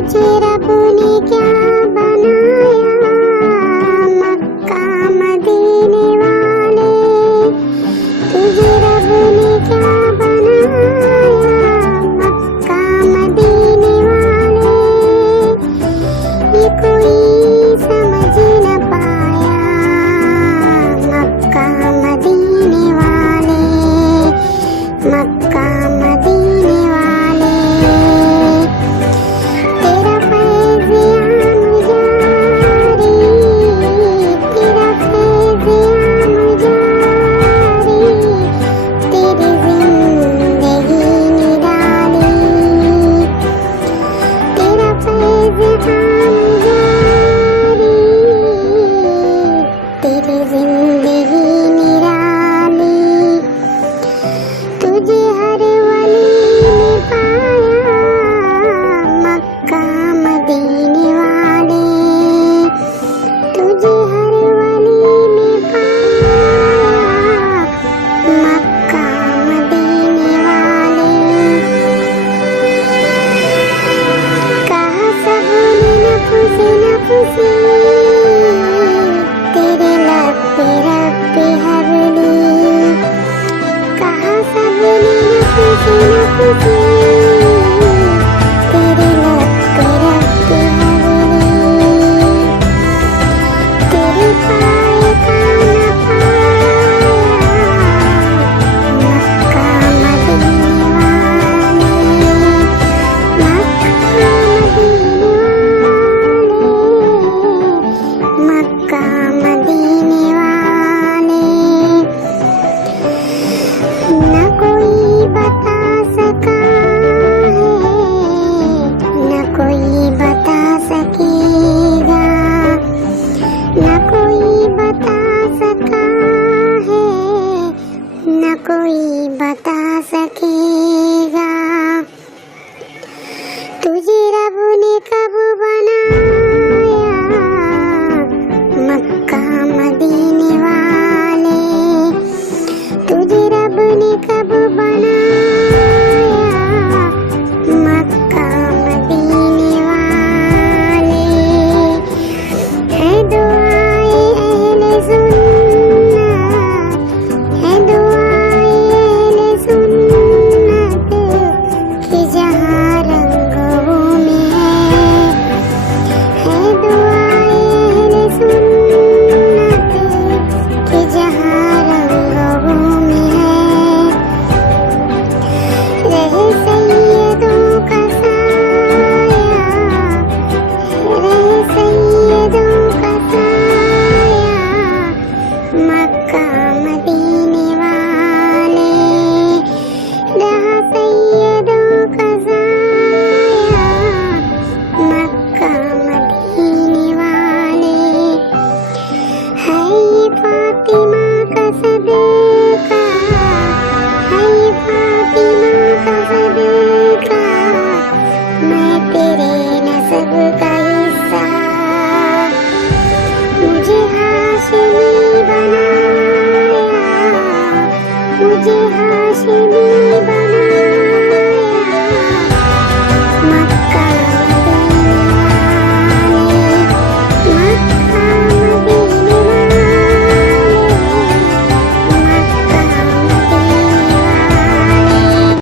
तुझे रब ने क्या बनाया मक्का मदीने वाले, तुझे रब ने क्या बनाया मक्का मदीने वाले। ये कोई समझ न पाया मक्का मदीने वाले, मक्का मदीने वाले। तेरा फैज़ आम जारी, तेरा फैज़ आम जारी, तेरी जिंदगी निराली। तेरा फैज़ आम जारी, तेरी जिंदगी निराली। तुझे हर वली ने पाया मक्का मदीने वाले, तुझे हर वली ने पाया मक्का मदीने वाले। कहा सबने नफसी नफसी, तेरे लब पे रब्बे हबली। कहा सबने नफसी नफसी, तेरे लब पे रब्बे हबली। तेरे पाए का न पाया मक्का मदीने वाले, मक्का मदीने वाले, मक्का मदीने वाले। न कोई बता सका है, न कोई बता सकेगा, न कोई बता सका है, न कोई बता सकेगा।